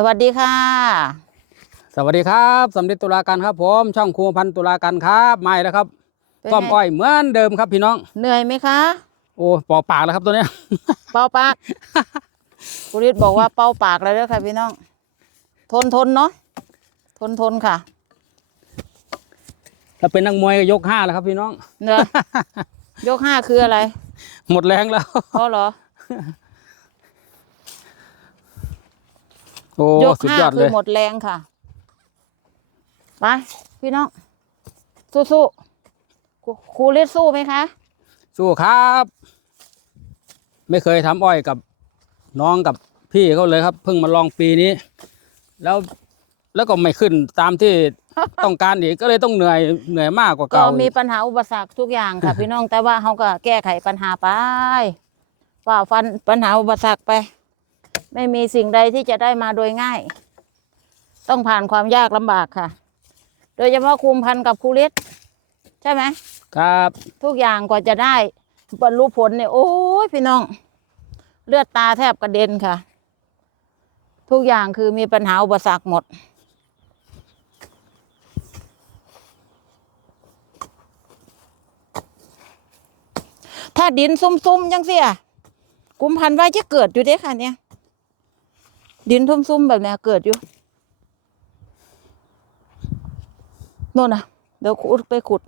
สวัสดีค่ะ สวัสดีครับสำลิดตุลาการครับ ผมช่องครูพันธุ์ตุลาการครับไม่แล้วครับเป็นไง ต้อมอ้อยเหมือนเดิมครับพี่น้อง เหนื่อยไหมคะ โอ้ปอกปากแล้วครับตัวเนี้ย เป่าปากกุริศบอกว่าเป่าปากแล้วเด้อค่ะพี่น้อง ทนทนเนาะ ทนทนค่ะ ถ้าเป็นนักมวยก็ยกห้าแล้วครับพี่น้อง เนอะ ยกห้าคืออะไร หมดแรงแล้ว เพราะเหรอ โอ้ยกสุดห้ายอดคืเลอยหมดแรงค่ะ ไป พี่น้อง สู้สู้ๆครูครูฤทธิ์สู้ไหมคะ สู้ครับ ไม่เคยทำอ้อยกับน้องกับพี่เขาเลยครับ เพิ่งมาลองปีนี้ แล้วแล้วก็ไม่ขึ้นตามที่ ต้องการอีกก็เลยต้องเหนื่อยเหนื่อยมากกว่าก็เก่ามีอีกปัญหาอุปสรรคทุกอย่างค่ะ พี่น้องแต่ว่าเขาก็แก้ไขปัญหาไปฝ่าฟันปัญหาอุปสรรคไป ไม่มีสิ่งใดที่จะได้มาโดยง่าย ต้องผ่านความยากลำบากค่ะ โดยเฉพาะคุมพันธุ์กับครูฤทธิ์ใช่ไหม ครับ ทุกอย่างกว่าจะได้บรรลุผลเนี่ยโอ้ยพี่น้อง เลือดตาแทบกระเด็นค่ะ ทุกอย่างคือมีปัญหาอุปสรรคหมด ถ้าดินซุ่มๆจังเสียกุมพันธุ์ไว้จะเกิดอยู่เด้ค่ะเนี่ย ดินซุ่มๆแบบนี้เกิดอยู่โน่นนะเดี๋ยวขุดไปขุด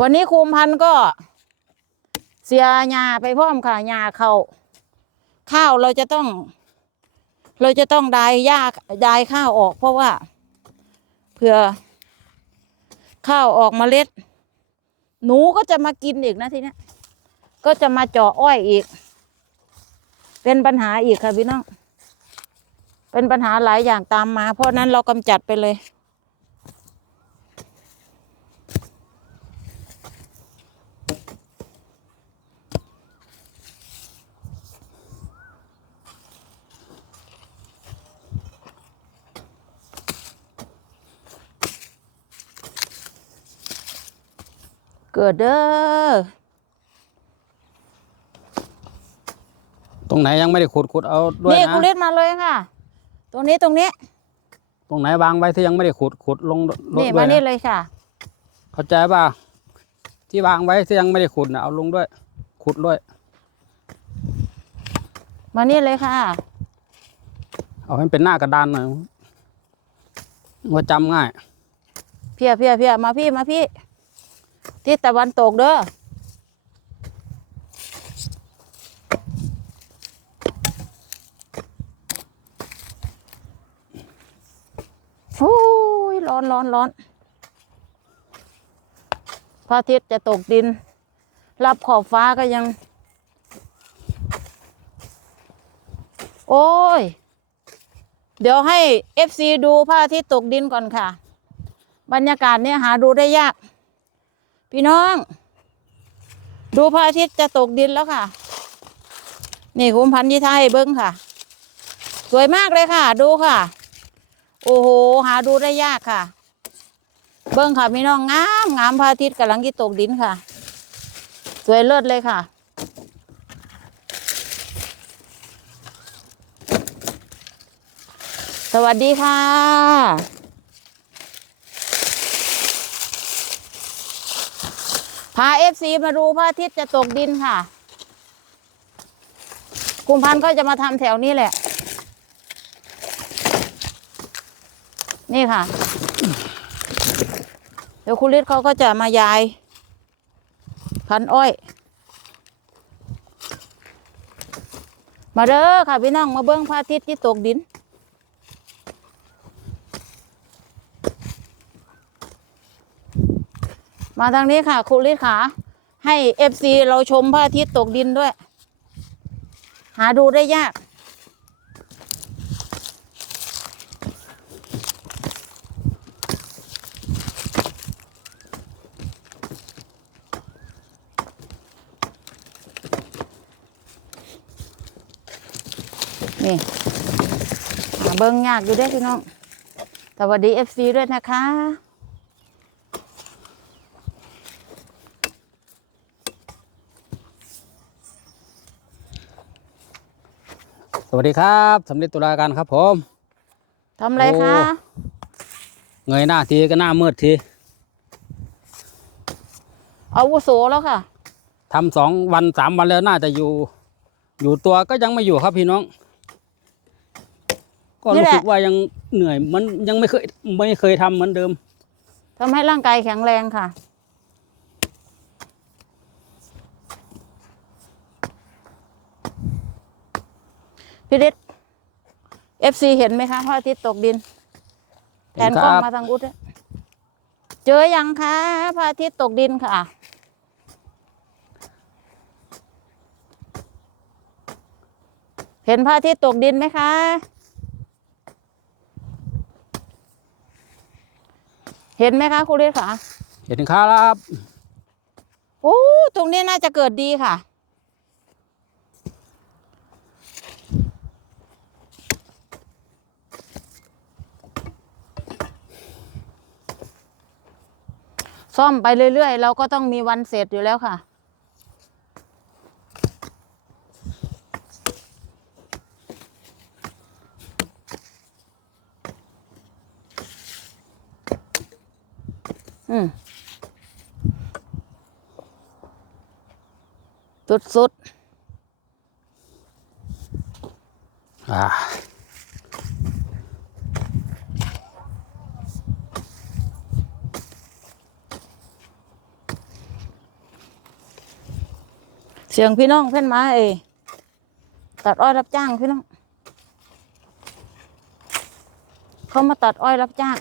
วันนี้คุมพันก็ เสียหญ้าไปพร้อมค่ะหญ้าเขาข้าวเราจะต้อง เราจะต้องดายหญ้าดายข้าวออก เพราะว่าเผื่อข้าวออกมาเมล็ด หนูก็จะมากินอีกนะทีนี้ก็จะมาเจาะอ้อยอีก เป็นปัญหาอีกค่ะพี่น้อง เป็นปัญหาหลายอย่างตามมา เพราะนั้นเรากำจัดไปเลย เกิดเด้อตรงไหนยังไม่ได้ขุดขุดเอาด้วยนี่นะ กูเล่นมาเลยค่ะ ตรงนี้ตรงนี้ตรงไหนวางไว้ที่ยังไม่ได้ขุดขุดลงรถนี่ด้มาวยนี่นะเลยค่ะ เข้าใจป่ะที่วางไว้ที่ยังไม่ได้ขุดนะเอาลงด้วย ขุดด้วย มานี่เลยค่ะ เอาให้เป็นหน้ากระดานหน่อยว่าจำง่าย เพียเพียเพียมาพี่มาพี่ทิศตะวันตกเด้อโอ้ยร้ อนร้อนร้อนพระอาทิตย์จะตกดิน รับขอบฟ้าก็ยัง โอ้ย เดี๋ยวให้เอฟซีดูพระอาทิตย์ตกดินก่อนค่ะ บรรยากาศเนี่ยหาดูได้ยาก พี่น้อง ดูพระอาทิตย์จะตกดินแล้วค่ะ นี่คุ้มพันธุ์ยี่ไทยเบิ้งค่ะ สวยมากเลยค่ะ ดูค่ะ โอ้โห หาดูได้ยากค่ะ เบิ้งค่ะพี่น้องงามงามพระอาทิตย์กำลังที่ตกดินค่ะ สวยเลิศเลยค่ะ สวัสดีค่ะ พาเอฟซีมาดูพระอาทิตย์จะตกดินค่ะกุมพันธ์ก็จะมาทำแถวนี้แหละ นี่ค่ะ เดี๋ยวคุณฤทธิ์เขาก็จะมายาย พันอ้อย มาเด้อค่ะพี่น้องมาเบิ้งพระอาทิตย์ที่ตกดิน มาทางนี้ค่ะครูฤทธิ์ค่ะ ให้เอฟซีเราชมพระอาทิตย์ตกดินด้วย หาดูได้ยาก นี่หาเบิ้งยากอยู่เด้อพี่น้องสวัสดีเอฟซีด้วยนะคะ สวัสดีครับสำลิดตุลาการครับผมทำอะไรคะเงยหน้าทีก็หน้ามืดทีอาวุโสแล้วค่ะทำสองวันสามวันแล้วน่าจะอยู่ อยู่ตัวก็ยังไม่อยู่ครับพี่น้อง ก็นี่รู้แหละสึกว่ายังเหนื่อยมันยังไม่เคยไม่เคยทำเหมือนเดิม ทำให้ร่างกายแข็งแรงค่ะ พี่ฤทธิ์เอฟซีเห็นไหมคะพระอาทิตย์ตกดินแผเห็นนกครับล้องมาทางอุดด้วยเจอยังคะพระอาทิตย์ตกดินค่ะ เห็นพระอาทิตย์ตกดินไหมคะ เห็นไหมคะคุณฤทธิ์ค่ะเห็นครับโอ้ตรงนี้น่าจะเกิดดีค่ะ ซ่อมไปเรื่อยๆ เราก็ต้องมีวันเสร็จอยู่แล้วค่ะ สุดอ่าๆเสียงพี่น้องเพื่อนมาเอยตัดอ้อยรับจ้างพี่น้อง เขามาตัดอ้อยรับจ้าง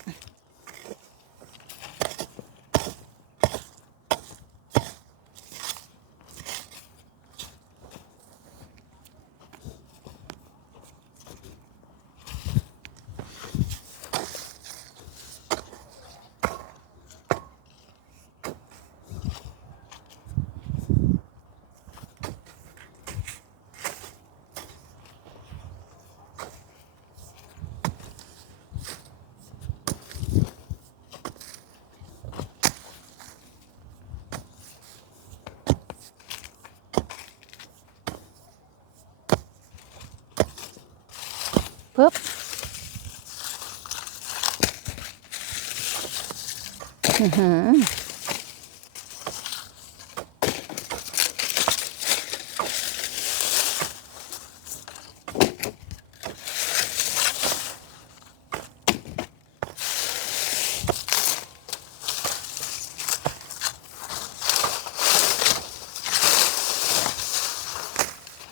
ปึ๊บอือหือ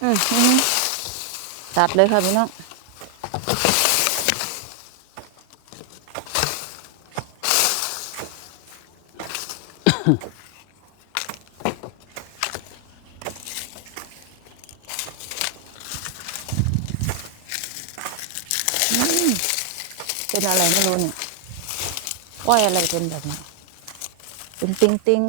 อือหือตัดเลยค่ะพี่น้อง เป็นอะไรไม่รู้เนี่ยอ้อยอะไรเป็นแบบนี้เป็นติงติง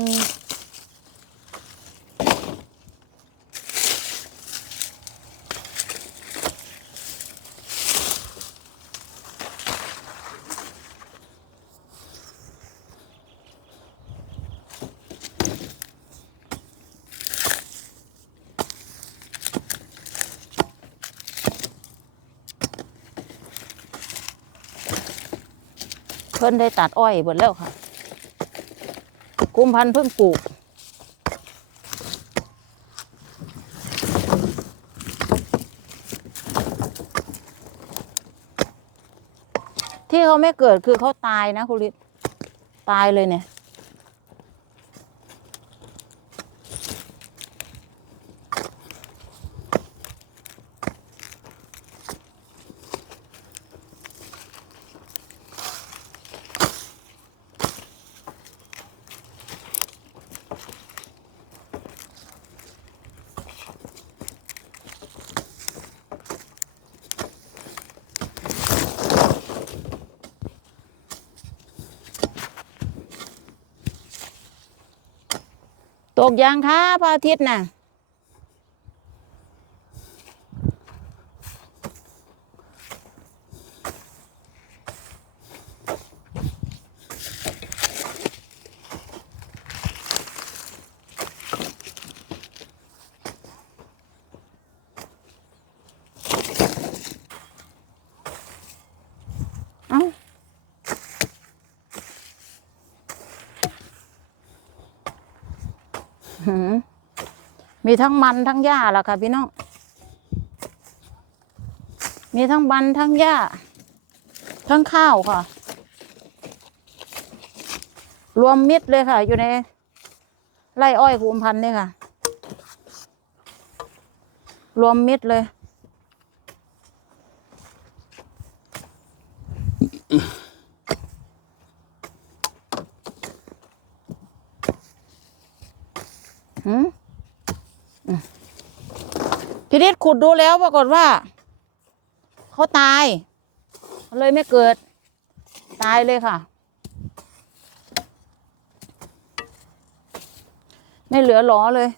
เพิ่นได้ตัดอ้อยหมดแล้วค่ะ กุมพันธุ์เพิ่งปลูก ที่เขาไม่เกิดคือเขาตายนะคุณฤทธิ์ตายเลยเนี่ย ตกยังคะพระอาทิตย์น่ะ มีทั้งมันทั้งหญ้าล่ะค่ะพี่น้อง มีทั้งมันทั้งหญ้า ทั้งข้าวค่ะ รวมมิดเลยค่ะ อยู่ในไร่อ้อยคูมพันธุ์เนี่ยค่ะ รวมมิดเลย พี่นิดขุดดูแล้วปรากฏว่าเขาตาย เลยไม่เกิด ตายเลยค่ะ ไม่เหลือหลอเลย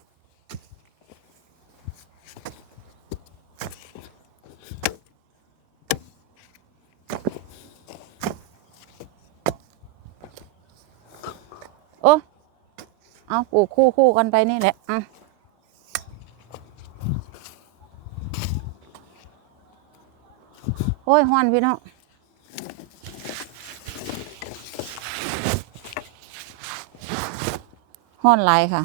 โอ้เอาปลูกคู่คู่กันไปนี่แหละอะ โอ้ยฮ้อนพี่น้องห้อนหลายค่ะ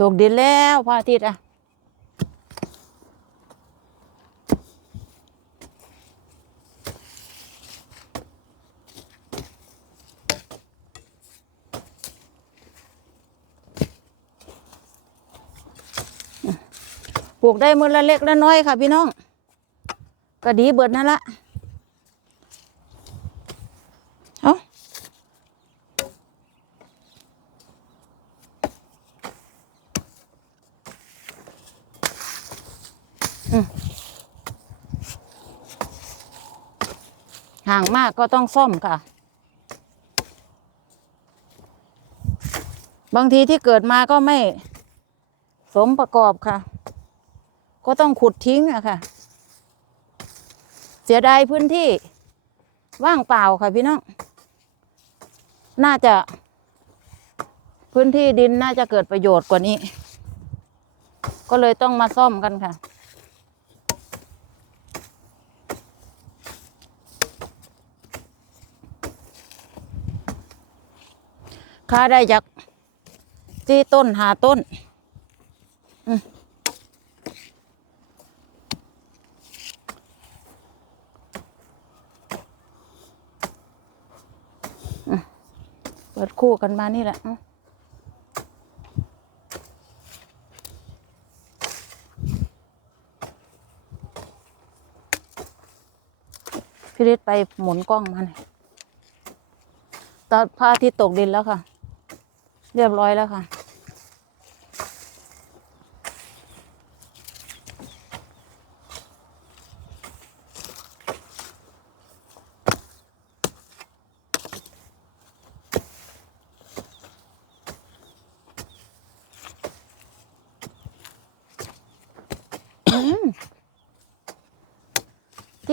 ตกดินแล้วพระอาทิตย์อะ ปลูกได้มือละเล็กละน้อยค่ะ พี่น้องก็ดีเบิดนั่นละเอาห่างมากก็ต้องซ่อมค่ะ บางทีที่เกิดมาก็ไม่สมประกอบค่ะ ก็ต้องขุดทิ้งอะค่ะ เสียดายพื้นที่ว่างเปล่าค่ะพี่น้อง น่าจะ พื้นที่ดินน่าจะเกิดประโยชน์กว่านี้ ก็เลยต้องมาซ่อมกันค่ะ ค่าได้จากที่ต้นหาต้นเปิดคู่กันมานี่แหละพี่ฤทธิ์ไปหมุนกล้องมาหน่อยตอนพระอาทิตย์ตกดินแล้วค่ะ เรียบร้อยแล้วค่ะ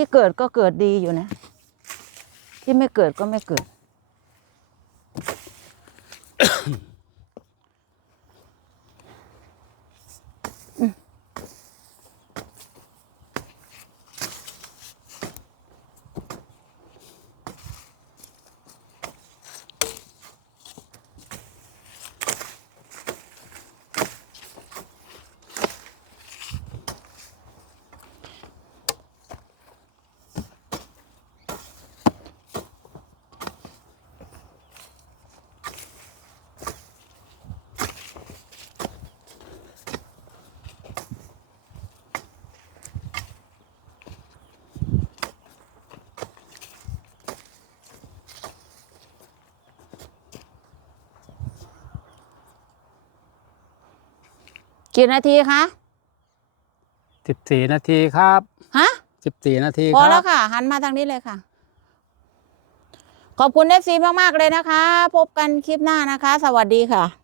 ที่เกิดก็เกิดดีอยู่นะ ที่ไม่เกิดก็ไม่เกิด กี่นาทีคะสิบสี่นาทีครับฮะสิบสี่นาทีพอคแล้รัวบ ค่ะ หันมาทางนี้เลยค่ะ ขอบคุณเอฟซีมาก ๆ เลยนะคะ พบกันคลิปหน้านะคะ สวัสดีค่ะ